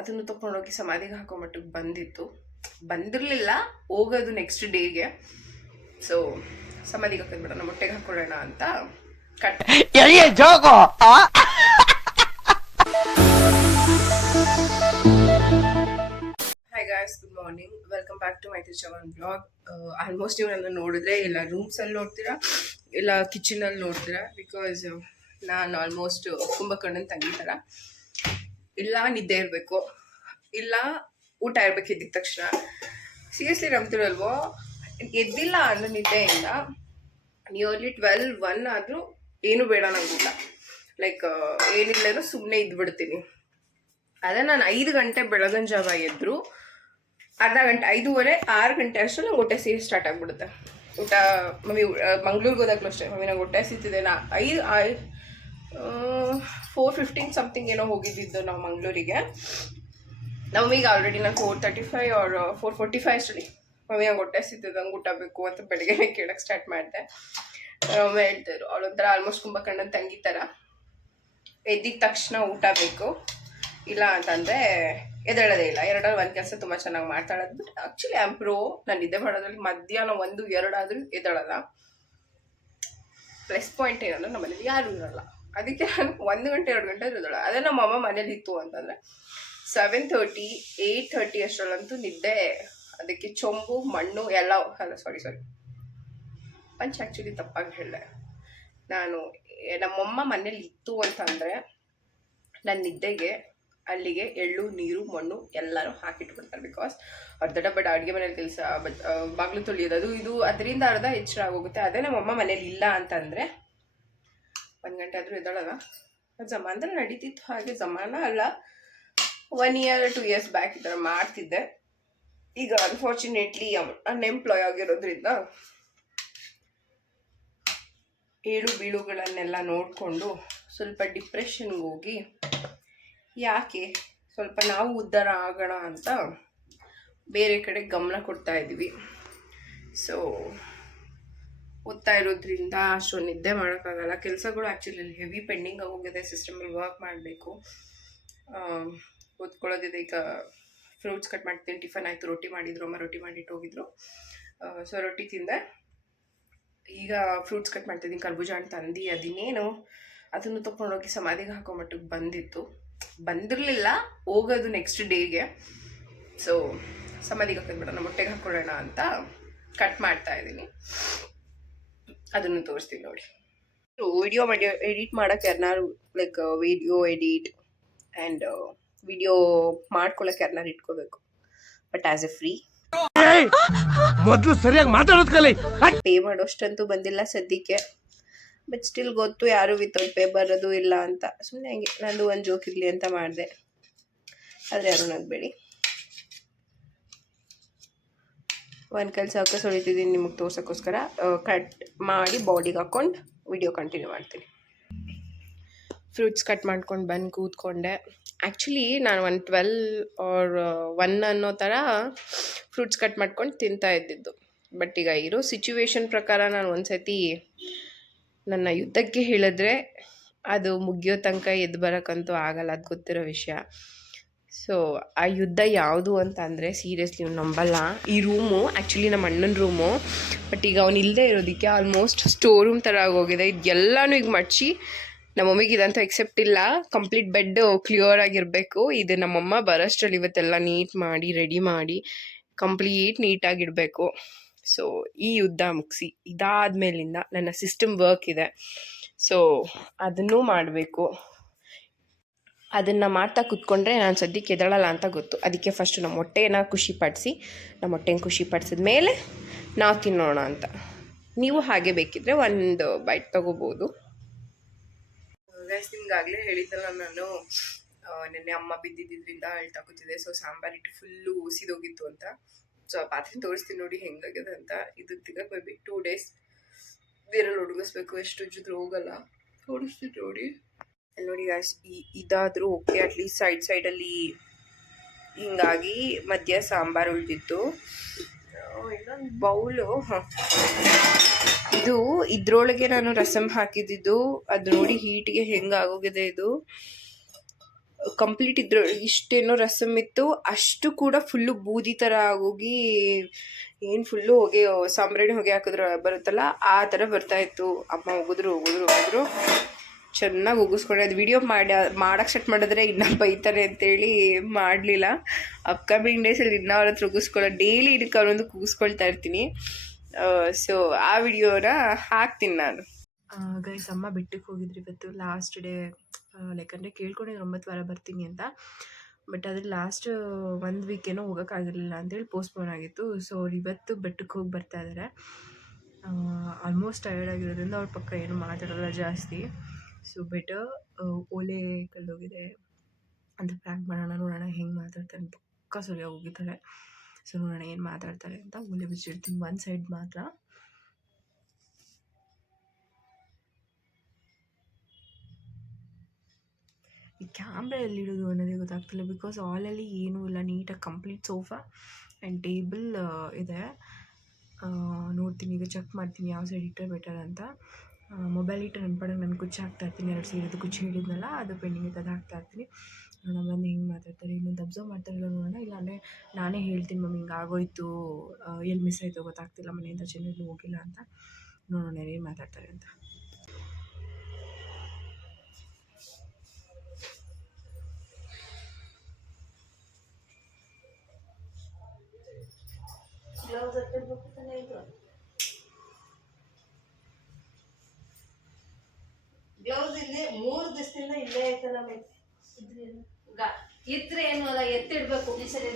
ಅದನ್ನು ತಗೊಂಡೋಗಿ ಸಮಾಧಿಗೆ ಹಾಕೋ ಮಟ್ಟಿಗೆ ಬಂದಿರಲಿಲ್ಲ, ಹೋಗೋದು ನೆಕ್ಸ್ಟ್ ಡೇಗೆ. ಸೊ ಸಮಾಧಿಗೆ ಹಾಕಿದ್ಬಿಡೋಣ, ಮೊಟ್ಟೆಗೆ ಹಾಕೊಳ್ಳೋಣ ಅಂತ cut. Hi guys, good morning, welcome back to my Chavan blog. Almost ನೀವು ನನ್ನ ನೋಡಿದ್ರೆ ಇಲ್ಲ ರೂಮ್ಸಲ್ಲಿ ನೋಡ್ತೀರಾ ಇಲ್ಲ ಕಿಚನಲ್ಲಿ ನೋಡ್ತೀರಾ, ಬಿಕಾಸ್ ನಾನು ಆಲ್ಮೋಸ್ಟ್ ಕುಂಭಕರ್ಣನ ತಂಗಿ ಥರ. ಇಲ್ಲ ನಿದ್ದೆ ಇರಬೇಕು, ಇಲ್ಲ ಊಟ ಇರ್ಬೇಕು ಎದ್ದಿದ ತಕ್ಷಣ. ಸೀರಿಯಸ್ಲಿ ನಂಬ್ತಿರಲ್ವೋ, ಎದ್ದಿಲ್ಲ ಅನ್ನೋ ನಿದ್ದೆಯಿಂದ ನಿಯರ್ಲಿ 12-1 ಆದರೂ ಏನು ಬೇಡ ನಂಗೆ ಊಟ. ಲೈಕ್ ಏನಿಲ್ಲರೂ ಸುಮ್ಮನೆ ಇದ್ಬಿಡ್ತೀನಿ. ಅದೇ ನಾನು 5 ಗಂಟೆ ಬೆಳಗಿನ ಜಾವ ಎದ್ರು ಅರ್ಧ ಗಂಟೆ 5:30-6 ಗಂಟೆ ಅಷ್ಟು ನಂಗೆ ಹೊಟ್ಟೆ ಸಿಹಿ ಸ್ಟಾರ್ಟ್ ಆಗಿಬಿಡುತ್ತೆ. ಊಟ ಮಮ್ಮಿ ಮಂಗ್ಳೂರಿಗೆ ಹೋದಾಗಲೂ ಅಷ್ಟೇ, ಮಮ್ಮಿ ನಂಗೆ ಹೊಟ್ಟೆ ಸಿಗ್ತಿದೆ. 4:15 ಸಮಥಿಂಗ್ ಏನೋ ಹೋಗಿದ್ದಿದ್ದು ನಾವು ಮಂಗಳೂರಿಗೆ. ನಮ್ಮ ಮಮ್ಮಿಗೆ ಆಲ್ರೆಡಿ ನಾನು 4:35 ಆರ್ 4:45 ಅಷ್ಟರಲ್ಲಿ ಮಮ್ಮಿ ನಂಗೆ ಹೊಟ್ಟೆ ಸಿಗ್ತದೆ, ನಂಗೆ ಊಟ ಬೇಕು ಅಂತ ಬೆಳಗ್ಗೆ ಕೇಳೋಕ್ಕೆ ಸ್ಟಾರ್ಟ್ ಮಾಡಿದೆ. ಮಮ್ಮ ಹೇಳ್ತಿದ್ರು, ಅವಳೊಂಥರ ಆಲ್ಮೋಸ್ಟ್ ಕುಂಭಕರ್ಣನ ತಂಗಿ ಥರ. ಎದ್ದಿದ ತಕ್ಷಣ ಊಟ ಬೇಕು, ಇಲ್ಲ ಅಂತಂದರೆ ಎದ್ದೇಳೋದೇ ಇಲ್ಲ. 2-1 ಕೆಲಸ ತುಂಬ ಚೆನ್ನಾಗಿ ಮಾಡ್ತಾಳೆ. But actually I am pro. ನಾನು ನಿದ್ದೆ ಮಾಡೋದ್ರಲ್ಲಿ ಮಧ್ಯಾಹ್ನ 1-2 ಆದರೂ ಎದ್ದೇಳಲ್ಲ. ಪ್ಲಸ್ ಪಾಯಿಂಟ್ ಏನಂದ್ರೆ ನಮ್ಮ ಮನೇಲಿ ಯಾರೂ ಇರೋಲ್ಲ, ಅದಕ್ಕೆ ನಾನು 1 ಗಂಟೆ 2 ಗಂಟೆ ಇರೋದಲ್ಲ. ಅದೇ ನಮ್ಮ ಅಮ್ಮ ಮನೇಲಿ ಇತ್ತು ಅಂತಂದರೆ 7:30-8:30 ಅಷ್ಟರಲ್ಲಂತೂ ನಿದ್ದೆ. ಅದಕ್ಕೆ ಚೊಂಬು ಮಣ್ಣು ಎಲ್ಲ ಅಲ್ಲ, ಸಾರಿ ಪಂಚ್ ಆ್ಯಕ್ಚುಲಿ ತಪ್ಪಾಗಿ ಹೇಳಿದೆ ನಾನು. ನಮ್ಮಮ್ಮ ಮನೇಲಿ ಇತ್ತು ಅಂತಂದರೆ ನನ್ನ ನಿದ್ದೆಗೆ ಅಲ್ಲಿಗೆ ಎಳ್ಳು ನೀರು ಮಣ್ಣು ಎಲ್ಲರೂ ಹಾಕಿಟ್ಬಿಡ್ತಾರೆ. ಬಿಕಾಸ್ ಅವ್ರ ದೊಡ್ಡ ಅಡುಗೆ ಮನೇಲಿ ಕೆಲಸ, ಬಾಗಿಲು ತೊಳಿಯೋದು ಅದು ಇದು, ಅದರಿಂದ ಅರ್ಧ ಎಚ್ಚರ ಆಗೋಗುತ್ತೆ. ಅದೇ ನಮ್ಮಮ್ಮ ಮನೇಲಿ ಇಲ್ಲ ಅಂತಂದರೆ 1 ಗಂಟೆ ಆದರೂ ಎದ್ದಾಳಲ್ಲ. ಜಮಾನದಲ್ಲಿ ನಡೀತಿತ್ತು ಹಾಗೆ, ಜಮಾನ ಅಲ್ಲ 1 year 2 years ಬ್ಯಾಕ್ ಈ ಥರ ಮಾಡ್ತಿದ್ದೆ. ಈಗ ಅನ್ಫಾರ್ಚುನೇಟ್ಲಿ ಅನ್ಎಂಪ್ಲಾಯ್ ಆಗಿರೋದ್ರಿಂದ ಏಳು ಬೀಳುಗಳನ್ನೆಲ್ಲ ನೋಡಿಕೊಂಡು ಸ್ವಲ್ಪ ಡಿಪ್ರೆಷನ್ಗೆ ಹೋಗಿ, ಯಾಕೆ ಸ್ವಲ್ಪ ನಾವು ಉದ್ಧಾರ ಆಗೋಣ ಅಂತ ಬೇರೆ ಕಡೆ ಗಮನ ಕೊಡ್ತಾ ಇದ್ದೀವಿ. ಸೊ ಓದ್ತಾ ಇರೋದ್ರಿಂದ ಅಷ್ಟೊಂದು ನಿದ್ದೆ ಮಾಡೋಕ್ಕಾಗಲ್ಲ. ಕೆಲಸಗಳು ಆ್ಯಕ್ಚುಲಿ ಹೆವಿ ಪೆಂಡಿಂಗ್ ಆಗೋಗಿದೆ, ಸಿಸ್ಟಮಲ್ಲಿ ವರ್ಕ್ ಮಾಡಬೇಕು, ಓದ್ಕೊಳ್ಳೋದಿದೆ. ಈಗ ಫ್ರೂಟ್ಸ್ ಕಟ್ ಮಾಡ್ತೀನಿ, ಟಿಫನ್ ಆಯಿತು, ರೊಟ್ಟಿ ಮಾಡಿದ್ರು, ಅಮ್ಮ ರೊಟ್ಟಿ ಮಾಡಿಟ್ಟು ಹೋಗಿದ್ರು. ಸೊ ರೊಟ್ಟಿ ತಿಂದೆ. ಈಗ ಫ್ರೂಟ್ಸ್ ಕಟ್ ಮಾಡ್ತಿದ್ದೀನಿ, ಕರ್ಬೂಜ ಅಂತ ಅಂದು ಅದಿನ್ನೇನು ಅದನ್ನು ತೊಗೊಂಡೋಗಿ ಸಮಾಧಿಗೆ ಹಾಕೋ ಮಟ್ಟಿಗೆ ಬಂದಿರಲಿಲ್ಲ, ಹೋಗೋದು ನೆಕ್ಸ್ಟ್ ಡೇಗೆ. ಸೊ ಸಮಾಧಿಗೆ ಹಾಕಿದ್ಬಿಡೋಣ, ಮೊಟ್ಟೆಗೆ ಹಾಕೊಳ್ಳೋಣ ಅಂತ ಕಟ್ ಮಾಡ್ತಾ ಇದ್ದೀನಿ. ಅದನ್ನು ತೋರಿಸ್ತೀನಿ ನೋಡಿ. ವಿಡಿಯೋ ಎಡಿಟ್ ಮಾಡೋಕ್ಕೆ ಯಾರನ್ನಾರು like video edit and video ಮಾಡ್ಕೊಳಕ್ಕೆ ಯಾರನ್ನಾರು ಇಟ್ಕೋಬೇಕು. ಬಟ್ ಆಸ್ ಎ ಫ್ರೀ ಮೊದಲು ಸರಿಯಾಗಿ ಮಾತಾಡೋದು ಕಲಿ. ಪೇ ಮಾಡೋಷ್ಟಂತೂ ಬಂದಿಲ್ಲ ಸದ್ಯಕ್ಕೆ. ಬಟ್ ಸ್ಟಿಲ್ ಗೊತ್ತು ಯಾರು ವಿತೌಟ್ ಪೇ ಬರೋದು ಇಲ್ಲ ಅಂತ. ಸುಮ್ಮನೆ ಹಂಗೆ ನಂದು ಒಂದು ಜೋಕ್ ಇರಲಿ ಅಂತ ಮಾಡಿದೆ, ಆದರೆ ಯಾರು ನಗಬೇಡಿ. ಒಂದು ಕೆಲಸ ಅವಕಾಶ ಹೊಳಿತಿದ್ದೀನಿ ನಿಮಗೆ ತೋರ್ಸೋಕ್ಕೋಸ್ಕರ. ಕಟ್ ಮಾಡಿ ಬಾಡಿಗೆ ಹಾಕ್ಕೊಂಡು ವಿಡಿಯೋ ಕಂಟಿನ್ಯೂ ಮಾಡ್ತೀನಿ. ಫ್ರೂಟ್ಸ್ ಕಟ್ ಮಾಡ್ಕೊಂಡು ಬಂದು ಕೂತ್ಕೊಂಡೆ. ಆ್ಯಕ್ಚುಲಿ ನಾನು 12 or 1 ಅನ್ನೋ ಥರ ಫ್ರೂಟ್ಸ್ ಕಟ್ ಮಾಡ್ಕೊಂಡು ತಿಂತಾ ಇದ್ದಿದ್ದು. ಬಟ್ ಈಗ ಇರೋ ಸಿಚುವೇಶನ್ ಪ್ರಕಾರ ನಾನು ಒಂದು ಸತಿ ನನ್ನ ಯುದ್ಧಕ್ಕೆ ಹೇಳಿದ್ರೆ ಅದು ಮುಗಿಯೋ ತನಕ ಎದ್ದು ಬರೋಕ್ಕಂತೂ ಆಗಲ್ಲ, ಅದು ಗೊತ್ತಿರೋ ವಿಷಯ. ಸೊ ಆ ಯುದ್ಧ ಯಾವುದು ಅಂತ ಅಂದರೆ, ಸೀರಿಯಸ್ಲಿ ನೀವು ನಂಬಲ್ಲ, ಈ ರೂಮು ಆ್ಯಕ್ಚುಲಿ ನಮ್ಮ ಅಣ್ಣನ ರೂಮು. ಬಟ್ ಈಗ ಅವ್ನು ಇಲ್ಲದೆ ಇರೋದಕ್ಕೆ ಆಲ್ಮೋಸ್ಟ್ ಸ್ಟೋರ್ ರೂಮ್ ಥರ ಆಗೋಗಿದೆ. ಇದೆಲ್ಲನೂ ಈಗ ಮಡ್ಚಿ, ನಮ್ಮ ಮಮ್ಮಿಗೆ ಇದಂತೂ ಎಕ್ಸೆಪ್ಟ್ ಇಲ್ಲ, ಕಂಪ್ಲೀಟ್ ಬೆಡ್ ಕ್ಲಿಯರ್ ಆಗಿರಬೇಕು. ಇದು ನಮ್ಮಮ್ಮ ಬರೋಷ್ಟರಲ್ಲಿ ಇವತ್ತೆಲ್ಲ ನೀಟ್ ಮಾಡಿ ರೆಡಿ ಮಾಡಿ ಕಂಪ್ಲೀಟ್ ನೀಟಾಗಿಡಬೇಕು. ಸೊ ಈ ಯುದ್ಧ ಮುಗಿಸಿ ಇದಾದಮೇಲಿಂದ ನನ್ನ ಸಿಸ್ಟಮ್ ವರ್ಕ್ ಇದೆ. ಸೊ ಅದನ್ನೂ ಮಾಡಬೇಕು. ಅದನ್ನು ಮಾಡ್ತಾ ಕೂತ್ಕೊಂಡ್ರೆ ನಾನು ಸದ್ಯಕ್ಕೆ ಎದ್ದೇಳಲ್ಲ ಅಂತ ಗೊತ್ತು. ಅದಕ್ಕೆ ಫಸ್ಟು ನಮ್ಮ ಹೊಟ್ಟೆನ ಖುಷಿಪಡಿಸಿ, ನಮ್ಮ ಹೊಟ್ಟೆನ ಖುಷಿಪಡಿಸಿದ ಮೇಲೆ ನಾವು ತಿನ್ನೋಣ ಅಂತ. ನೀವು ಹಾಗೆ ಬೇಕಿದ್ರೆ ಒಂದು ಬೈಟ್ ತೊಗೋಬೋದು. ನಿಮ್ಗಾಗಲೇ ಹೇಳಿದ್ದಲ್ಲ ನಾನು, ನೆನ್ನೆ ಅಮ್ಮ ಬಿದ್ದಿದ್ದರಿಂದ ಅಳ್ತಾ ಕೂತಿದೆ. ಸೊ ಸಾಂಬಾರಿಟ್ಟು ಫುಲ್ಲು ಉಸಿದೋಗಿತ್ತು ಅಂತ. ಸೊ ಆ ಪಾತ್ರೆ ತೋರಿಸ್ತೀನಿ ನೋಡಿ ಹೆಂಗಾಗಿದೆ ಅಂತ. ಇದು ತಿನ್ನಕ್ಕೆ ಬೈ 2 days ಬೇರೆಲ್ಲ ಹುಡುಗಿಸ್ಬೇಕು, ಎಷ್ಟು ಉಜ್ಜಿದ್ರು ಹೋಗಲ್ಲ. ತೋರಿಸ್ತೀನಿ ನೋಡಿ. ಅಲ್ಲಿ ನೋಡಿ ಗಾಯ್ಸ್, ಇದಾದರೂ ಓಕೆ, ಅಟ್ಲೀಸ್ಟ್ ಸೈಡಲ್ಲಿ ಹಿಂಗಾಗಿ ಮಧ್ಯ ಸಾಂಬಾರು ಉಳಿದಿತ್ತು. ಇನ್ನೊಂದು ಬೌಲು, ಇದು ಇದ್ರೊಳಗೆ ನಾನು ರಸಮ್ ಹಾಕಿದ್ದು. ಅದು ನೋಡಿ ಹೀಟ್ಗೆ ಹೆಂಗಾಗೋಗಿದೆ ಇದು. ಕಂಪ್ಲೀಟ್ ಇದ್ರು ಇಷ್ಟೇನೋ ರಸಮ್ ಇತ್ತು, ಅಷ್ಟು ಕೂಡ ಫುಲ್ಲು ಬೂದಿ ಥರ ಆಗೋಗಿ ಏನು ಫುಲ್ಲು ಹೊಗೆ ಸಾಂಬ್ರಾಣಿ ಹೊಗೆ ಹಾಕಿದ್ರೆ ಬರುತ್ತಲ್ಲ ಆ ಥರ ಬರ್ತಾಯಿತ್ತು. ಅಮ್ಮ ಹೋಗಿದ್ರು ಚೆನ್ನಾಗಿ ಉಗಿಸ್ಕೊಂಡೆ. ಅದು ವಿಡಿಯೋ ಮಾಡೋಕ್ಕೆ ಸ್ಟಾರ್ಟ್ ಮಾಡಿದ್ರೆ ಇನ್ನೂ ಬೈತಾರೆ ಅಂತೇಳಿ ಮಾಡಲಿಲ್ಲ. ಅಪ್ಕಮಿಂಗ್ ಡೇಸಲ್ಲಿ ಇನ್ನೂ ಅವ್ರ ಹತ್ರ ಉಗಿಸ್ಕೊಳ್ಳೋ ಡೈಲಿ ಇದಕ್ಕೆ ಅವರೊಂದು ಕೂಗಿಸ್ಕೊಳ್ತಾ ಇರ್ತೀನಿ. ಸೊ ಆ ವಿಡಿಯೋನ ಹಾಕ್ತೀನಿ ನಾನು. ಗೈಸ್, ಅಮ್ಮ ಬೆಟ್ಟಕ್ಕೆ ಹೋಗಿದ್ರಿ ಇವತ್ತು ಲಾಸ್ಟ್ ಡೇ. ಯಾಕಂದರೆ ಕೇಳ್ಕೊಂಡಿದ್ರು 9 ವಾರ ಬರ್ತೀನಿ ಅಂತ. ಬಟ್ ಅದ್ರ ಲಾಸ್ಟ್ 1 ವೀಕ್ ಏನೋ ಹೋಗೋಕ್ಕಾಗಿರಲಿಲ್ಲ ಅಂತೇಳಿ ಪೋಸ್ಟ್ಪೋನ್ ಆಗಿತ್ತು. ಸೊ ಅವ್ರು ಇವತ್ತು ಬೆಟ್ಟಕ್ಕೆ ಹೋಗಿ ಬರ್ತಾ ಇದ್ದಾರೆ. ಆಲ್ಮೋಸ್ಟ್ ಟಯರ್ಡ್ ಆಗಿರೋದ್ರಿಂದ ಅವ್ರ ಪಕ್ಕ ಏನು ಮಾತಾಡೋಲ್ಲ ಜಾಸ್ತಿ. ಸೊ ಬೆಟರ್ ಓಲೆ ಕಳೆದೋಗಿದೆ ಅಂತ ಪ್ರ್ಯಾಂಕ್ ಮಾಡೋಣ, ನೋಡೋಣ ಹೆಂಗೆ ಮಾತಾಡ್ತಾರೆ. ಪಕ್ಕ ಸರಿಯಾಗಿ ಹೋಗಿದ್ದಾರೆ. ಸೊ ನೋಡೋಣ ಏನು ಮಾತಾಡ್ತಾರೆ ಅಂತ. ಓಲೆ ಬಿಚ್ಚಿಡ್ತೀನಿ ಒಂದು ಸೈಡ್ ಮಾತ್ರ. ಈ ಕ್ಯಾಮ್ರಾ ಎಲ್ಲಿಡೋದು ಅನ್ನೋದೇ ಗೊತ್ತಾಗ್ತಿಲ್ಲ. ಬಿಕಾಸ್ ಹಾಲಲ್ಲಿ ಏನೂ ಇಲ್ಲ, ನೀಟಾಗಿ ಕಂಪ್ಲೀಟ್ ಸೋಫಾ ಆ್ಯಂಡ್ ಟೇಬಲ್ ಇದೆ. ನೋಡ್ತೀನಿ, ಈಗ ಚೆಕ್ ಮಾಡ್ತೀನಿ ಯಾವ ಸೈಡ್ ಇಟ್ಟರೆ ಬೆಟರ್ ಅಂತ. ಮೊಬೈಲ್ ಇಟ್ಟು ನನ್ನ ಪಡೆಗೆ ನಾನು ಕುಚ್ಚು ಹಾಕ್ತಾಯಿರ್ತೀನಿ. 2 ಸೀರೆದು ಕುಚ್ಚು ಹಿಡಿದ್ನಲ್ಲ, ಅದು ಪೆಂಡಿಂಗ್ ಅದು ಹಾಕ್ತಾಯಿರ್ತೀನಿ. ನೋಡೋಣ ಬಂದು ಹೆಂಗೆ ಮಾತಾಡ್ತಾರೆ, ಇನ್ನೊಂದು ಅಬ್ಸರ್ವ್ ಮಾಡ್ತಾರಿಲ್ಲ ನೋಡೋಣ. ಇಲ್ಲಾಂದರೆ ನಾನೇ ಹೇಳ್ತೀನಿ ಮಮ್ಮಿ ಹಿಂಗೆ ಆಗೋಯ್ತು, ಎಲ್ಲಿ ಮಿಸ್ ಆಯಿತು ಗೊತ್ತಾಗ್ತಿಲ್ಲ, ಮನೆಯಿಂದ ಚೆನ್ನೈಲಿ ಹೋಗಿಲ್ಲ ಅಂತ. ನೋಡೋಣ ಏನು ಮಾತಾಡ್ತಾರೆ ಅಂತ. ಗ್ಲೌಸ್ ಇಲ್ಲಿ 3 ದಿವಸದಿಂದ ಇಲ್ಲೇ ಐತಲ್ಲ ಇದ್ರೆ ಏನು ಅಲ್ಲ, ಎತ್ತಿಡ್ಬೇಕು. ಈ ಸರಿ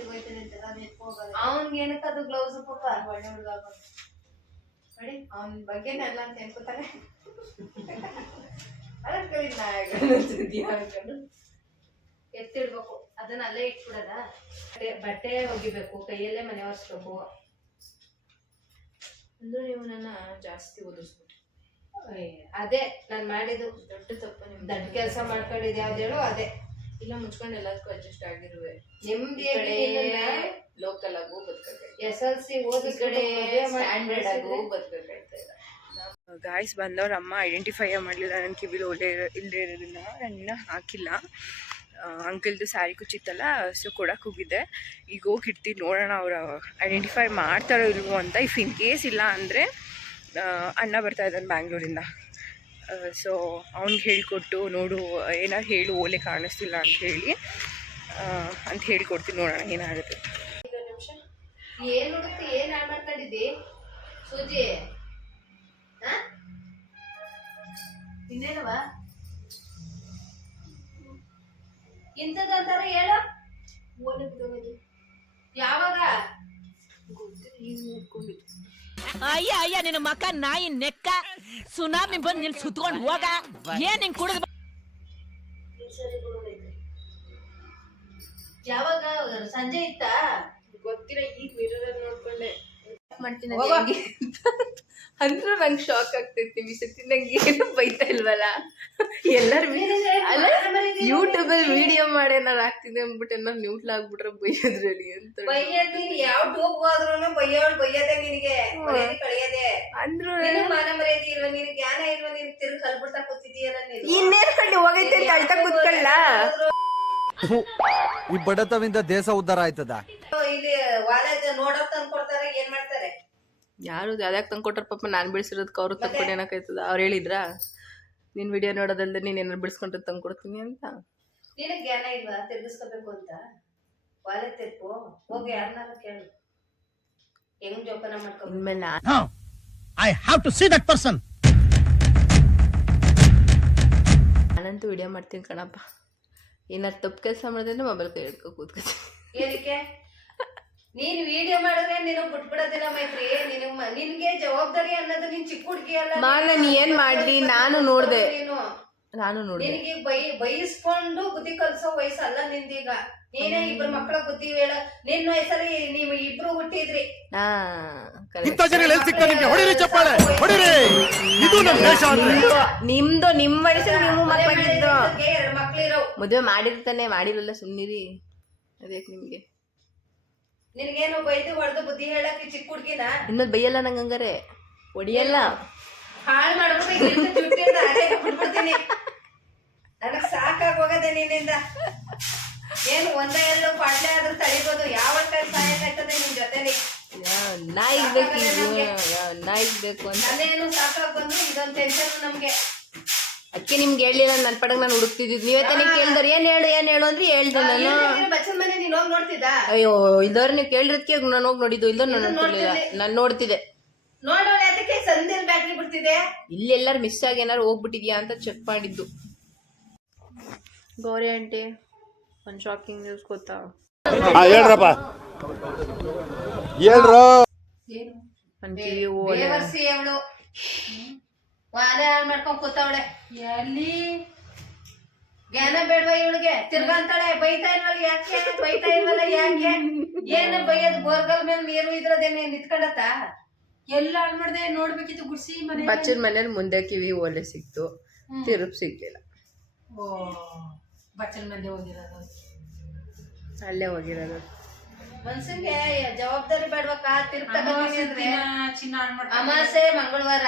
ಅವ್ನ್ಗೆ ಏನಕ್ಕೆ ಅದು ಗ್ಲೌಸ್ ಪಾಪ ಒಳ್ಳೆ ಹುಡುಗ ನೋಡಿ, ಅವನ ಬಗ್ಗೆ ಎಲ್ಲ ಅಂತ ಅನ್ಕೋತಾರೆ. ಎತ್ತಿಡ್ಬೇಕು, ಅದನ್ನ ಅಲ್ಲೇ ಇಟ್ಬಿಡದ. ಬಟ್ಟೆ ಒಗಿಬೇಕು, ಕೈಯಲ್ಲೇ ಮನೆ ಒರೆಸ್ಬೇಕು. ಅಂದ್ರೆ ನೀವು ನನ್ನ ಜಾಸ್ತಿ ಓದಿಸ್ಬಿಟ್ಟು. ಅದೇ ನಾನು ಮಾಡಿದ್ದು ದೊಡ್ಡ ತಪ್ಪು. ನಿಮ್ ದೊಡ್ಡ ಕೆಲಸ ಮಾಡ್ಕೊಂಡಿದ್ದು ಯಾವ್ದು ಹೇಳು ಅದೇ. ಇಲ್ಲ ಮುಚ್ಕೊಂಡು ಎಲ್ಲದಕ್ಕೂ ಅಡ್ಜಸ್ಟ್ ಆಗಿರುವೆ. ನೆಮ್ಮದಿ ಲೋಕಲ್ ಆಗು ಬದುಕಬೇಕಾಯ್ತು. SLC ಓದಿ ಕಡೆ ಸ್ಟ್ಯಾಂಡರ್ಡ್ ಆಗು ಬದುಕಬೇಕಾಯ್ತು. ಗಾಯ್ಸ್ ಬಂದವ್ರ ಅಮ್ಮ ಐಡೆಂಟಿಫೈ ಮಾಡಲಿಲ್ಲ. ನನ್ನ ಕಿವಿಲಿ ಒಳ್ಳೆ ಇಲ್ಲದೆ ಇರೋದನ್ನ ನಾನು ಇನ್ನೂ ಹಾಕಿಲ್ಲ. ಅಂಕಲ್ದು ಸ್ಯಾರಿ ಕುಚ್ಚಿತ್ತಲ್ಲ, ಸೊ ಕೊಡಕ್ಕೆ ಹೋಗಿದ್ದೆ. ಈಗ ಹೋಗಿ ಇಡ್ತೀನಿ, ನೋಡೋಣ ಅವ್ರು ಐಡೆಂಟಿಫೈ ಮಾಡ್ತಾರೋ ಇಲ್ವೋ ಅಂತ. ಇಫ್ ಇನ್ ಕೇಸ್ ಇಲ್ಲ ಅಂದರೆ ಅಣ್ಣ ಬರ್ತಾ ಇದ್ದಾನೆ ಬ್ಯಾಂಗ್ಳೂರಿಂದ. ಸೊ ಅವ್ನಿಗೆ ಹೇಳಿಕೊಟ್ಟು ನೋಡು ಏನಾರು ಹೇಳು ಓಲೆ ಕಾಣಿಸ್ತಿಲ್ಲ ಅಂತ ಹೇಳಿಕೊಡ್ತೀನಿ. ನೋಡೋಣ ಏನಾಗುತ್ತೆ. ನಿಮಿಷ ಏನು ಹುಡುಕ್ತಿ, ಏನು ಹಾಳು ಮಾಡ್ಕೊಂಡಿದ್ದಿ ಸೂಜಿ? ಇನ್ನೇನವ ಇಂಥದ್ದಂತಾರ ಹೇಳು. ಓಲೆ ಬಿದ್ದೋಗೋದು ಯಾವಾಗ? ಅಯ್ಯ ಅಯ್ಯ ನಿನ್ನ ಮಕ್ಕ ನಾಯಿ ನೆಕ್ಕ ಸುನಾಮಿ ಬಂದು ನಿನ್ ಸುತ್ಕೊಂಡು ಹೋಗ. ಏನ್ ಹಿಂಗ್ ಕುಡಿದ್ ಯಾವಾಗ? ಸಂಜೆ ಇತ್ತಾ? ಗೊತ್ತಿಲ್ಲ, ಈಗ ಮಿರರ್ ನೋಡ್ಕೊಂಡೆ ಮಾಡ್ತೀನಿ ಅಂದ್ರೂ ನಂಗೆ ಶಾಕ್ ಆಗ್ತೈತಿ. ಈ ಸತಿ ನಂಗೆ ಏನು ಬೈತಾ ಇಲ್ವಲ್ಲ, ಎಲ್ಲರೂ ಅಲ್ಲ ಯೂಟ್ಯೂಬಲ್ಲಿ ವಿಡಿಯೋ ಮಾಡಿ ಏನಾರು ಆಗ್ತಿದೆ ಅಂದ್ಬಿಟ್ಟು ಏನಾರು ನ್ಯೂಟ್ಲ್ ಆಗ್ಬಿಟ್ರೆ ಬೈಯೋದ್ರಲ್ಲಿ ಅಂತ. ಬೈಯೋದ್ ನೀನು ಯಾವ ಟೂಬ್ ಹೋದ್ರೂ ಬೈಯೋದೇ ನಿನಗೆ ಕಳಿಯೋದೆ. ಅಂದ್ರು ಮಾನ ಮರ್ಯಾದೆ ಇಲ್ವ, ನಿನ್ ಜ್ಞಾನ ಇಲ್ವ, ನೀನ್ ತಿರುಗಿ ಕಲ್ಬಿಡ್ತಾ ಕೂತಿದೀಯಲ್ಲ ನೀನು. ಇನ್ನೇನು ಕಣ್ಣು ಹೋಗೈತೆ ಅಂತ ಅಳ್ತಾ ಕೂತ್ಕೊಳ್ಳ. ಈ ಬಡತವಿಂದ ದೇಶ ಉದ್ಧಾರ ಆಯ್ತದ. ಇಲ್ಲಿ ವಾಲೇಜ್ ನೋಡಕ್ ತಂದು ಕೊಡ್ತಾರೆ, ಏನ್ ಮಾಡ್ತಾರೆ? ಯಾರು ಯಾವ್ದಾಕ್ ತಂದು ಕೊಟ್ಟಾರ ಪಾಪ. ನಾನು ಬಿಡಿಸಿರೋದಕ್ಕೆ ಅವ್ರು ತಂದ್ಕೊಂಡು ಏನಕ್ಕಾಯ್ತದ? ಅವ್ರು ಹೇಳಿದ್ರಾ ನಿನ್ ವಿಡಿಯೋ ನೋಡೋದಲ್ದೆ ನೀನ್ ಏನಾರು ಬಿಡಿಸ್ಕೊಂಡ್ರೆ ತಂದು ಕೊಡ್ತೀನಿ ಅಂತ? ನಿನಗ್ ಜ್ಞಾನ ಇಲ್ವಾ ತಿರ್ಗಿಸ್ಕೋಬೇಕು ಅಂತ? ವಾಲೆ ತೆಪ್ಪು ಹೋಗಿ ಯಾರನ್ನಾರ ಕೇಳು, ಹೆಂಗ್ ಜೋಪಾನ ಮಾಡ್ಕೊ. ಇನ್ಮೇಲೆ I have to see that person. ನಾನಂತೂ ವಿಡಿಯೋ ಮಾಡ್ತೀನಿ ಕಣಪ್ಪ. ಏನಾರು ತಪ್ಪು ಕೆಲಸ ಮಾಡಿದ್ರೆ ಮೊಬೈಲ್ ಕೈ ಹಿಡ್ಕೊ ಕೂತ್ಕೊತೀನಿ. ಏನಕ್ಕೆ? ನೀನ್ ವಿಡಿಯೋ ಮಾಡಿದ್ರೆ ನಿನಗ್ ಬಿಟ್ಬಿಡೋದಿಲ್ಲ ಮೈತ್ರಿ. ನಿನ್ಗೆ ಜವಾಬ್ದಾರಿ ಅನ್ನೋದು ನೀನ್ ಚಿಕ್ಕ ಹುಡುಗಿ ಅಲ್ಲ. ನಾನು ಏನ್ ಮಾಡ್ಲಿ, ನಾನು ನೋಡ್ದೆ. ನಿನಗೆ ಬೈಸ್ಕೊಂಡು ಬುದ್ಧಿ ಕಲ್ಸೋ ವಯಸ್ಸಲ್ಲ ನಿಂದೀಗ. ನೀನೇ ಇಬ್ರು ಮಕ್ಕಳ ಬುದ್ಧಿ ಹೇಳ. ನಿನ್ನ ವಯಸ್ಸಲ್ಲಿ ನೀವು ಇಬ್ರು ಹುಟ್ಟಿದ್ರಿ. ನಿಮ್ದು ನಿಮ್ಮ ವಯಸ್ಸಲ್ಲಿ ನೀವು ಮಕ್ಕಳಿದ್ದು 2 ಮಕ್ಳಿರೋ. ಮದುವೆ ಮಾಡಿರ್ತಾನೆ, ಮಾಡಿರಲ್ಲ ಸುಮ್ನಿರಿ. ಅದೇಕ್ ನಿಮ್ಗೆ? ನಿನ್ಗೇನು ಬೈದು ಹೊಡೆದು ಬುದ್ಧಿ ಹೇಳಕ್ಕೆ ಚಿಕ್ಕ ಹುಡ್ಗಿನ? ಇನ್ನೊಂದು ಬೈಯಲ್ಲ ನಂಗೆ, ಹಂಗಾರೆ ಹೊಡಿಯಲ್ಲ. ಹಾಳು ಮಾಡ್ಬಿಟ್ಟು ಬಿಟ್ಬಿಡ್ತೀನಿ. ನನಗ್ ಸಾಕಾಗ್ ಹೋಗದೆ ನಿನ್ನಿಂದ. ಏನು ಒಂದ ಎರಡು ಪಾಟ್ಲೆ ಆದ್ರೂ ತಡಿಬೋದು, ಯಾವ ಸಾಯಕ್ಕಾಯ್ತದೆ ನಿನ್ ಜೊತೆಲಿ. ನಾಯಿಗ್ ಬೇಕು ನಾಯಿಗ್ ಬೇಕು ಅಂತ ನಾನೇನು ಸಾಕಾಗ್ ಬಂದ್ರು ಇದೊಂದ್ ಟೆನ್ಷನ್ ನಮ್ಗೆ. ಅದಕ್ಕೆ ನಿಮ್ಗೆ ಹೇಳಿಲ್ಲ, ನನ್ನ ಪಡಗ್ ನಾನು ಹುಡುಕ್ತಿದ್ದು. ನೀವೇ ತಾನೇ ಕೇಳಿದವ್ರು ಏನ್ ಹೇಳು ಅಂದ್ರೆ ಹೇಳ್ದೆ ನಾನು. ಬಚ್ಚನ್ ಮನೆ ನೀನ್ ಹೋಗಿ ನೋಡ್ತಿದ್ದ? ಅಯ್ಯೋ ಇಲ್ದವ್ರು ನೀವು ಕೇಳಿದ್ಕೆ ನಾನು ಹೋಗಿ ನೋಡಿದ್ದು, ಇಲ್ದವ್ರು ನಾನು ನೋಡ್ತಿರ್ಲಿಲ್ಲ. ನಾನು ನೋಡ್ತಿದ್ದೆ. ನೋಡೋಣ ಅದಕ್ಕೆ ಸಂದಿಲ್ ಬ್ಯಾಟ್ರಿ ಬಿಡ್ತಿದೆ. ಇಲ್ಲಿ ಎಲ್ಲಾರು ಮಿಸ್ ಆಗಿ ಏನಾರು ಹೋಗ್ಬಿಟ್ಟಿದ್ಯಾ ಅಂತ ಚೆಕ್ ಮಾಡಿದ್ದು. ಗೌರಿ ಆಂಟಿ ಒಂದು ಶಾಕಿಂಗ್ ನ್ಯೂಸ್ ಗೊತ್ತಾ? ಹೇಳ್ರಪ್ಪ ಹೇಳ್ರು. ನನ್ನ ಕಿವಿ ಓಲೆ ಬೇವರ್ಸಿ ಅವಳು ವಾಲೆ ಹಾಳು ಮಾಡ್ಕೊಂಡ್ ಕೂತವಳೆ. ಎಲ್ಲಿ ಜ್ಞಾನ ಬೇಡವಾ ಇವಳಿಗೆ? ತಿರ್ಗಂತಾಳೆ ಬೈತಾ ಇಲ್ವಲ್ಲ ಯಾಕೆ, ಬೈತಾ ಇಲ್ವಲ್ಲ ಯಾಕೆ? ಏನು ಬೈಯೋದು? ಬೋರ್ಗಲ್ ಮೇಲೆ ನೀರು ಇದ್ರದೇನೆ ನಿಂತ್ಕೊಂಡತ್ತ? ಎಲ್ಲ ಹಾಳು ಮಾಡ್ದೆ, ನೋಡ್ಬೇಕಿತ್ತು ಗುಡ್ಸಿ ಮನೆ. ಬಚ್ಚನ ಮನೇಲಿ ಮುಂದೆ ಕಿವಿ ಓಲೆ ಸಿಕ್ತು, ತಿರುಪ್ ಸಿಗ್ಲಿಲ್ಲ. ಓ ಬಚ್ಚನ್ ಮನೆ ಹೋಗಿರೋದು, ಅಲ್ಲೇ ಹೋಗಿರೋದು. ಮನ್ಸಿಗೆ ಜವಾಬ್ದಾರಿ ಬೇಡ್ವಕ್ಕ? ತಿರುಪ್ ತಗೋತೀನಿ ಅಂದ್ರೆ ಅಮಾಸೆ ಮಂಗಳವಾರ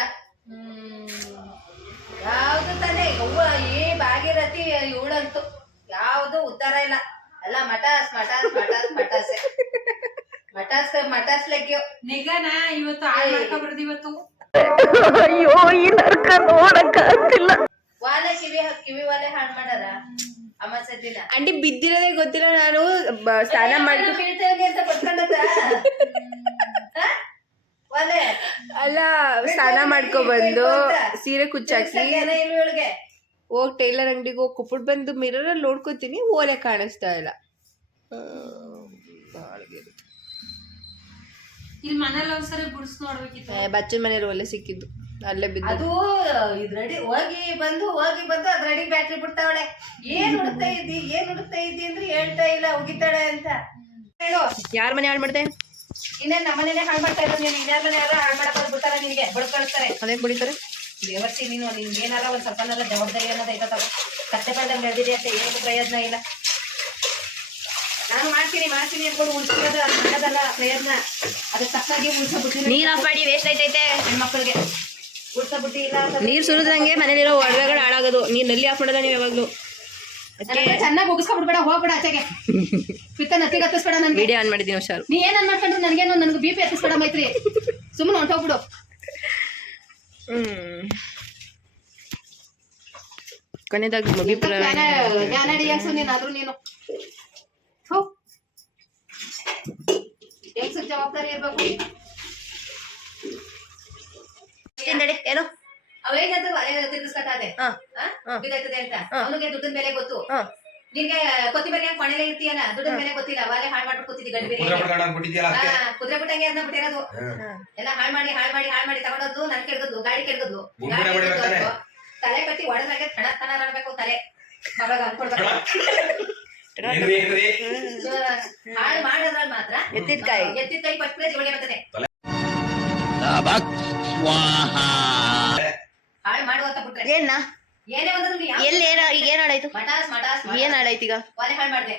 ಯಾವ್ದು ತಾನೆ ಅವ್ವ ಈ ಭಾಗೀರಥಿ ಇವಳಂತೂ ಯಾವ್ದು ಉದ್ಧಾರ ಇಲ್ಲ. ಎಲ್ಲ ಮಟಾಸ್ ಮಟಾಸ್ ಮಟಾಸ್ ಮಟಾಸೆ ಮಟಾಸ್ ಮಟಾಸ್ ಲೆಗ್ಯೋ ನಿಗನ ಇವತ್ತು ಹಾಳು ಮಾಡ್ಕೊಬಾರ್ದು ಇವತ್ತು. ವಾಲೆ ಕಿವಿ ವಾಲೆ ಹಾಳು ಮಾಡಾರ ಅಮಾಸೆ ದಿನ. ಆಂಟಿ ಬಿದ್ದಿರೋದೇ ಗೊತ್ತಿಲ್ಲ, ನಾನು ಸ್ನಾನ ಮಾಡಿ ಬೀಳ್ತೇವೆ ಅಂತ ಬಡ್ಕೊಂಡದ ವಾಲೆ ಅಲ್ಲ ಸ್ನಾನ ಮಾಡ್ಕೊ ಬಂದು ಸೀರೆ ಕುಚ್ಚಾಕಿ ಇವಳಿಗೆ ಹೋಗಿ ಟೈಲರ್ ಅಂಗಡಿಗೆ ಹೋಗಿ ಕುಪ್ಪಟ್ ಬಂದು ಮಿರರಲ್ಲಿ ನೋಡ್ಕೋತೀನಿ, ಓಲೆ ಕಾಣಿಸ್ತಾ ಇಲ್ಲ. ಇಲ್ಲಿ ಮನೇಲಿ ಒಂದ್ಸರಿ ಗುಡ್ಸ್ ನೋಡ್ಬೇಕಿತ್ತು. ಬಚ್ಚನ ಮನೇಲಿ ಓಲೆ ಸಿಕ್ಕಿದ್ದು, ಅಲ್ಲೇ ಬಿದ್ದು. ಅದು ಇದ್ ರೆಡಿ ಹೋಗಿ ಬಂದು ಅದ್ ರೆಡಿ ಬ್ಯಾಟ್ರಿ ಬಿಡ್ತಾವಳೆ. ಏನ್ ಹುಡುಕ್ತಾ ಇದ್ದಿ ಅಂದ್ರೆ ಹೇಳ್ತಾ ಇಲ್ಲ, ಉಗಿತಾಳೆ ಅಂತ ಹೇಳು. ಯಾರ ಮನೆ ಹಾಳು ಮಾಡ್ದೆ? ಇನ್ನೇನ್ ನಮ್ಮನೇನೆ ಹಾಳು ಮಾಡ್ತಾ ಇದ್ರು ನೀನು. ಇನ್ಯಾರ ಮನೆ ಹಾಳು ಮಾಡಕ್ ಬಿಡ್ತಾರ ನಿನ್ಗೆ, ಬಡ್ಕ್ ಕಳಿಸ್ತಾರೆ. ಅದೇ ಕುಡಿತಾರೆ. ದೇವರ್ಸಿ ನೀನು ನಿನ್ಗೆ ಏನಾರ ಒಂದ್ ಸ್ವಲ್ಪ ಜವಾಬ್ದಾರಿ ಅನ್ನೋದು ಐತ. ಕತ್ತೆ ಬೆಳ್ದಂಗ್ ಬೆಳೆದಿದೆ ಅಂತ ಏನು ಪ್ರಯೋಜನ ಇಲ್ಲ. ನಾನು ಮಾಡ್ತೀನಿ ಅನ್ಕೊಂಡು ಉಳಿಸಿರೋದು ಮಾಡೋದಲ್ಲ ಪ್ರಯತ್ನ. ಅದಕ್ಕೆ ತಕ್ಕಾಗಿ ಉಳಿಸಬಿಟ್ಟು ನೀರ್ ಆಫ್ ಮಾಡಿ, ವೇಸ್ಟ್ ಆಯ್ತೈತೆ ಹೆಣ್ಮಕ್ಳಿಗೆ ಉಳಿಸಬಿಟ್ಟು ಇಲ್ಲ ಅಂತ ನೀರ್ ಸುರಿದಂಗೆ ಮನೇಲಿರೋ ಒಡವೆಗಳು ಹಾಳಾಗೋದು. ನೀರ್ ನಲ್ಲಿ ಆಫ್ ಮಾಡೋದ ನೀವು ಯಾವಾಗ್ಲೂ. ಚೆನ್ನಾಗಿ ಉಗಿಸ್ಕೊಬಿಡ್ಬೇಡ, ಹೋಗ್ಬೇಡ ಆಚೆಗೆ. ಪಿತ್ತ ನತ್ತಿಗೆ ಹತ್ತಿಸ್ಬೇಡ ನನ್ಗೆ. ವಿಡಿಯೋ ಆನ್ ಮಾಡಿದ್ದೀನಿ ಹುಷಾರು. ನೀ ಏನ್ ಅನ್ಕೊಂಡ್ರು ನನಗೇನು ನನ್ಗೆ BP ಹತ್ತಿಸ್ಬೇಡ ಮೈತ್ರಿ. ಸುಮ್ಮನೆ ಹೊಂಟೋಗ್ಬಿಡು. ಕೊನೆದಾಗಿ ಜ್ಞಾನ ಡಿಯಾಕ್ಸು ನೀನಾದ್ರೂ ನೀನು ಹೆಂಗ್ಸಕ್ ಜವಾಬ್ದಾರಿ ಇರ್ಬೇಕು. ಏನೋ ಅವೇನಾದ್ರು ತಿರ್ಗಿಸ್ಕತ್ತದೆ ಬಿದ್ದಾಯ್ತದೆ ಅಂತ ಅವನಿಗೆ ದುಡ್ಡಿನ ಬೆಲೆ ಗೊತ್ತು. ನಿನ್ಗೆ ಕೊತ್ತಿಬರಿ ಕೊನೆಲೆ ಇರ್ತೀಯಲ್ಲ, ದುಡ್ಡಿನ ಬೆಲೆ ಗೊತ್ತಿಲ್ಲ. ವಾಲೆ ಹಾಳು ಮಾಡ್ಬಿಟ್ಟು ಕೂತಿದ್ದಿ ಗಂಡು ಬೇರೆ ಕುದುರೆ ಬಿಟ್ಟಂಗೆ ಅದನ್ನ ಬಿಟ್ಟಿರೋದು ಎಲ್ಲ ಹಾಳು ಮಾಡಿ ತಗೊಂಡದ್ದು. ನನ್ ಕೆಡ್ಗದ್ಲು, ಗಾಡಿ ಕೆಡ್ಗದ್ಲು, ತಲೆ ಕಟ್ಟಿ ಒಡದಾಗೆ ತನ ಆಡ್ಬೇಕು ತಲೆ ಮಗ ಅನ್ಕೊಡ್ಬೇಕು. ಹಾಳು ಮಾಡೋದ್ರಲ್ಲಿ ಮಾತ್ರ ಎತ್ತಿದ ಕೈ ಫಸ್ಟ್ ಪ್ಲೇಸ್ ಇವಳಿಗೆ ಬರ್ತದೆ. ಹಾಳು ಮಾಡುವಂತ ಬಿಟ್ರೆ ಏನೇ ಒಂದ್ರು ಎಲ್ಲಿ ಏನ್ ಹಾಳಾಯ್ತು? ಮಟಾಸ್ ಏನ್ ಹಾಳಾಯ್ತು ಈಗ? ಒಲೆ ಹಾಳು ಮಾಡ್ದೆ.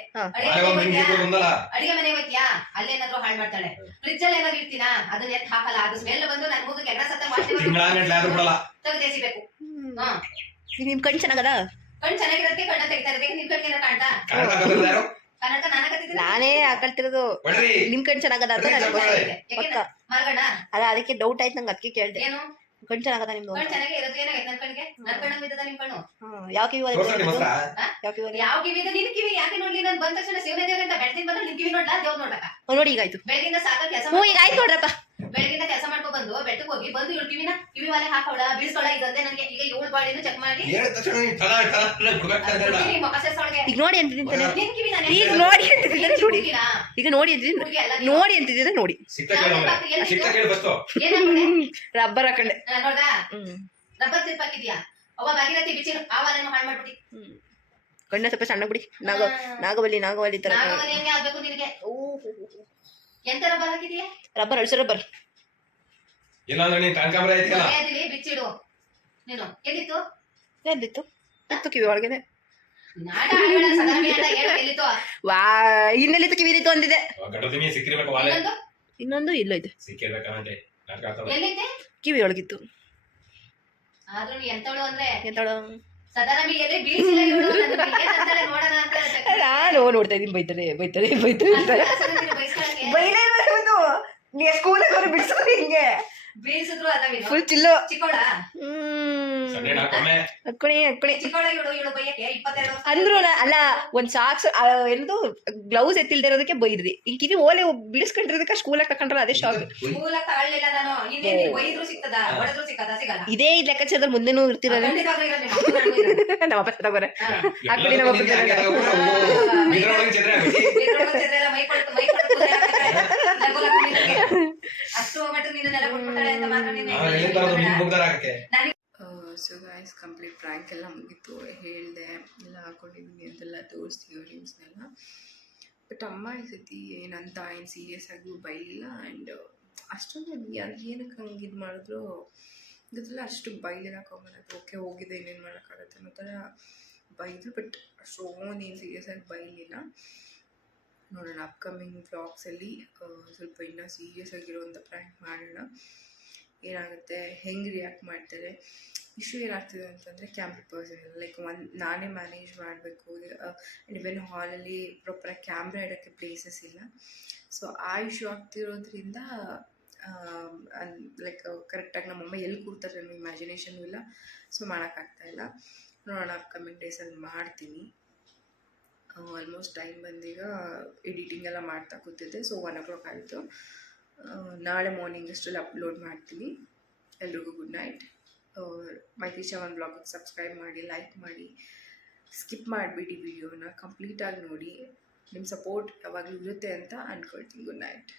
ಅಡಿಗೆ ಮನೆಗೆ ಹೋಗ್ತೀಯಾ, ಅಲ್ಲೇನಾದ್ರು ಹಾಳು ಮಾಡ್ತಾಳೆ. ಫ್ರಿಜ್ ಅಲ್ಲಿ ಏನಾದ್ರು ಇಡ್ತೀನಾ, ಅದನ್ನ ಎತ್ ಹಾಕಲ್ಲ. ಅದು ಸ್ಮೆಲ್ ಬಂದು ನನ್ ಮೂಗಿಗೆ ಎಣ್ಣೆ ಸತ್ತ ತೆಗೆದೇಸಿಬೇಕು. ನಿಮ್ ಕಣ್ ಚೆನ್ನಾಗದ? ಕಣ್ ಚೆನ್ನಾಗಿರೋದಕ್ಕೆ ಕಣ್ಣ ತೆಗಿತಾ ಇರ್ಬೇಕು. ನಿಮ್ ಕಣ್ಗೆ ಏನೋ ಕಾಣ್ತಾ? ಕನ್ನಡ ನಾನೇ ಹಾಕಳ್ತಿರೋದು. ನಿಮ್ ಕಣ್ ಚೆನ್ನಾಗದ ಅಂತ ನನಗೆ ಪಕ್ಕ ಮಾರ್ಗಣ ಅಲ್ಲ, ಅದಕ್ಕೆ ಡೌಟ್ ಆಯ್ತು ನಂಗೆ, ಅದಕ್ಕೆ ಕೇಳ್ದೆ. ಏನು ಕಣ್ ಚೆನ್ನಾಗದ ನಿಮ್ದು? ಕಣ್ ಚೆನ್ನಾಗಿ ಇರೋದು. ಏನಾಗೈತೆ ನನ್ ಕಣ್ಗೆ? ನನ್ ಕಣ್ಣಂಗ್ ಬಿದ್ದದ ನಿಮ್ ಕಣ್ಣು? ಯಾವ ಕಿವಿ ಯಾವ ಕಿವಿ ಇದೆ? ನಿನ್ ಕಿವಿ ಯಾಕೆ ನೋಡ್ಲಿ? ನಾನು ಬಂದ ತಕ್ಷಣ ಶಿವನೇ ದೇವ್ರ ಅಂತ ಬೆಳಗಿನ ಬಂದ್ರೆ ನಿನ್ ಕಿವಿ ನೋಡ್ಲಾ? ದೇವ್ರ ನೋಡ್ಲಕ್ಕ? ನೋಡಿ ಈಗ ಆಯ್ತು. ಬೆಳಗಿಂದ ಸಾಕ ಕೆಲಸ ಈಗ ಆಯ್ತು ನೋಡ್ರಪ್ಪ. ಬೆಳಗಿಂದ ಕೆಲಸ ಮಾಡ್ಕೊ ಬಂದು ಬೆಟ್ಟಕ್ಕೆ ಹೋಗಿ ಬಂದು ಇವಳು ಕಿವಿ ವಾಲೆ ಹಾಕೋಳ ಬೀಳ್ಸೋಳ ಇದಂತೆ ನನಗೆ. ಈಗ ಇವಳು ಬಾಡಿನ ಚೆಕ್ ಮಾಡಿ ಮೊಕ ಸೇರ್ಸೋಳ್ಗೆ ಈಗ ನೋಡಿ ಅಂತಿದ್ದೀನಿ. ನಿನ್ ಕಿವಿ ನಾನು ಈಗ ನೋಡಿ ಅಂತಿದ್ದೀನಿ ನೋಡಿ. ಈಗ ನೋಡಿ ಅಂತಿದ್ದೀನಿ ನೋಡಿ. ರಬ್ಬರ್ ಹಾಕೊಂಡೆ ನೋಡ್ದಾ? ರಬ್ಬರ್ ತಿರ್ಪ್ ಹಾಕಿದ್ಯಾ? ಅವ ಭಾಗೀರಥಿ ಬಿಚ್ಚಿರು ಆ ವಾಲೆನೂ ಹಾಳು ಮಾಡ್ಬಿಟ್ಟಿ. ಕಣ್ಣ ಸ್ವಲ್ಪ ಸಣ್ಣ ಬಿಡಿ. ನಾಗವಲ್ಲಿ ತರ ನಾಗವಲ್ಲಿ ಹೆಂಗೆ ಆಗ್ಬೇಕು ನಿನಗೆ? ಎಂತ ರಬ್ಬರ್ ಹಾಕಿದ್ಯಾ? ರಬ್ಬರ್ ಅಳಸೋ ರಬ್ಬರ್ ಮನೆಯಲ್ಲಿ ಬಿಚ್ಚಿಡು ನೀನು. ಎಲ್ಲಿತ್ತು? ಇತ್ತು ಕಿವಿ ಒಳಗೇನೆ. ನಾಟ ಆಡಬೇಡ, ಸದಾಮಿ ಆಟ ಹೇಳು. ಎಲ್ಲಿತ್ತು? ಇನ್ನೆಲ್ಲಿತ್ತು ಕಿವಿ ಇತ್ತು ಅಂದಿದೆ. ಇನ್ನೊಂದು ಇಲ್ಲೈತೆ, ಎಲ್ಲಿತ್ತೆ? ಕಿವಿ ಒಳಗಿತ್ತು. ಆದ್ರೂ ನೀ ಎಂತವಳು ಅಂದ್ರೆ ಎಂತಳು ಸದಾ ನಮಗೆ ಎಲ್ಲಿ ಬೀಳ್ಸಿಲ್ಲ ಇವಳು ನನಗೆ ಏನಂತಾಳೆ ನೋಡೋಣ ಅಂತ ನಾನು ನೋಡ್ತಾ ಇದೀನಿ ಬೈತಾರೆ ಅಂತಾರೆ ಬೈಲೇ ಬರೋದು ನೀ ಸ್ಕೂಲಿಗೆ ಅವ್ರು ಬಿಡಿಸೋದು ಹಿಂಗೆ ಬೀಳ್ಸಿದ್ರು ಅಲ್ಲ ಫುಲ್ ಚಿಲ್ಲು ಚಿಕ್ಕೋಳ ಅಕ್ಕಣಿ ಚಿಕ್ಕೋಳ ಇವಳು ಬೈಯಕ್ಕೆ 22 ವರ್ಷ ಅಂದ್ರು ಅಲ್ಲ ಒಂದ್ ಸಾಕ್ಸ್ ಏನದು ಗ್ಲೌಸ್ ಎತ್ತಿಲ್ದೇ ಇರೋದಕ್ಕೆ ಬೈದ್ರಿ ಈಗ ಕಿವಿ ಓಲೆ ಬಿಡಿಸ್ಕೊಂಡಿರೋದಕ್ಕೆ ಸ್ಕೂಲಾಗ ತಕೊಂಡ್ರಲ್ಲ ಅದೇ ಶಾಕ್ ಸ್ಕೂಲ ತಗೊಳ್ಳಿಲ್ಲ ನಾನು ಇನ್ನೇನು ಬೈದ್ರು ಸಿಗ್ತದ ಹೊಡೆದ್ರು ಸಿಗಲ್ಲ ಇದೇ ಲೆಕ್ಕಾಚಾರದಲ್ಲಿ ಮುಂದೆನೂ ಇರ್ತಿರೋದು ಖಂಡಿತವಾಗ್ಲೂ ಇರಲ್ಲ ನಿಮ್ಮ ಅಪ್ಪನ ಅಣ್ಣ ಇರಲ್ಲ. ನಮ್ಮ ಅಪ್ಪ ತಗೋರೆ ಹಾಕ್ಬಿಡಿ ನಮ್ಮ ಅಪ್ಪ ಇದ್ರೊಳಗೆಲ್ಲ ಮೈ ಕೊಟ್ಟು ಕುದುರೆ ಹಾಕ್ತಾರೆ. ಲಗು ಲಗು ನಿನಗೆ. ಅಷ್ಟು ಹೋಗ್ಬಿಟ್ಟು ನೀನು ನೆಲ ಕೊಟ್ಬಿಟ್ಟಾಳೆ ಅಂತ ಮಾತ್ರ ನೀನು ಸೊ ಗೈಸ್ ಕಂಪ್ಲೀಟ್ ಪ್ರ್ಯಾಂಕ್ ಎಲ್ಲ ಮುಗೀತು ಹೇಳಿದೆ ಎಲ್ಲ ಹಾಕೊಂಡಿದ್ದೀನಿ ಅಂತೆಲ್ಲ ತೋರಿಸ್ತೀವಿ ಇಯರಿಂಗ್ಸ್ನೆಲ್ಲ ಬಟ್ ಅಮ್ಮ ಈ ಸತಿ ಏನಂತ ಏನು ಸೀರಿಯಸ್ ಆಗಿ ಬೈಲಿಲ್ಲ ಆ್ಯಂಡ್ ಅಷ್ಟೊಂದು ಏನಕ್ಕೆ ಹಂಗೆ ಇದು ಮಾಡಿದ್ರು ಗೊತ್ತಿಲ್ಲ ಅಷ್ಟು ಬೈಲಿರೋಕ್ಕಾಗಲ್ಲ ಓಕೆ ಹೋಗಿದೆ ಇನ್ನೇನು ಮಾಡೋಕ್ಕಾಗತ್ತೆ ಅನ್ನೋ ಥರ ಬೈದ್ರು ಬಟ್ ಅಷ್ಟೊಂದು ಏನು ಸೀರಿಯಸ್ ಆಗಿ ಬೈಲಿಲ್ಲ ನೋಡೋಣ ಅಪ್ಕಮಿಂಗ್ ವ್ಲಾಗ್ಸಲ್ಲಿ ಸ್ವಲ್ಪ ಇನ್ನೂ ಸೀರಿಯಸ್ ಆಗಿರೋವಂಥ ಪ್ರ್ಯಾಂಕ್ ಮಾಡೋಣ ಏನಾಗುತ್ತೆ ಹೆಂಗೆ ರಿಯಾಕ್ಟ್ ಮಾಡ್ತಾರೆ ಇಶ್ಯೂ ಏನಾಗ್ತಿದೆ ಅಂತಂದರೆ ಕ್ಯಾಮ್ರಾ ಪರ್ಸನ್ ಇಲ್ಲ ಲೈಕ್ ನಾನೇ ಮ್ಯಾನೇಜ್ ಮಾಡಬೇಕು ಇವೆನ್ ಹಾಲಲ್ಲಿ ಪ್ರಾಪರಾಗಿ ಕ್ಯಾಮ್ರಾ ಇಡೋಕ್ಕೆ ಪ್ಲೇಸಸ್ ಇಲ್ಲ ಸೊ ಆ ಇಶ್ಯೂ ಆಗ್ತಿರೋದ್ರಿಂದ ಲೈಕ್ ಕರೆಕ್ಟಾಗಿ ನಮ್ಮಮ್ಮ ಎಲ್ಲಿ ಕೂರ್ತಾರೆ ಅನ್ನೋ ಇಮ್ಯಾಜಿನೇಷನು ಇಲ್ಲ ಸೊ ಮಾಡೋಕ್ಕಾಗ್ತಾಯಿಲ್ಲ ನೋಡೋಣ ಅಪ್ಕಮಿಂಗ್ ಡೇಸಲ್ಲಿ ಮಾಡ್ತೀನಿ ಆಲ್ಮೋಸ್ಟ್ ಟೈಮ್ ಬಂದೀಗ ಎಡಿಟಿಂಗ್ ಎಲ್ಲ ಮಾಡ್ತಾ ಕೂತಿದ್ದೆ ಸೊ 1 o'clock ಆಯಿತು ನಾಳೆ ಮಾರ್ನಿಂಗ್ ಅಷ್ಟರಲ್ಲಿ ಅಪ್ಲೋಡ್ ಮಾಡ್ತೀನಿ ಎಲ್ರಿಗೂ ಗುಡ್ ನೈಟ್ ಮೈತ್ರಿ ಚಾವನ್ ಬ್ಲಾಗಿಗೆ ಸಬ್ಸ್ಕ್ರೈಬ್ ಮಾಡಿ ಲೈಕ್ ಮಾಡಿ ಸ್ಕಿಪ್ ಮಾಡಿಬಿಡಿ ವಿಡಿಯೋನ ಕಂಪ್ಲೀಟಾಗಿ ನೋಡಿ ನಿಮ್ಮ ಸಪೋರ್ಟ್ ಯಾವಾಗಲೂ ಇರುತ್ತೆ ಅಂತ ಅಂದ್ಕೊಳ್ತೀನಿ ಗುಡ್ ನೈಟ್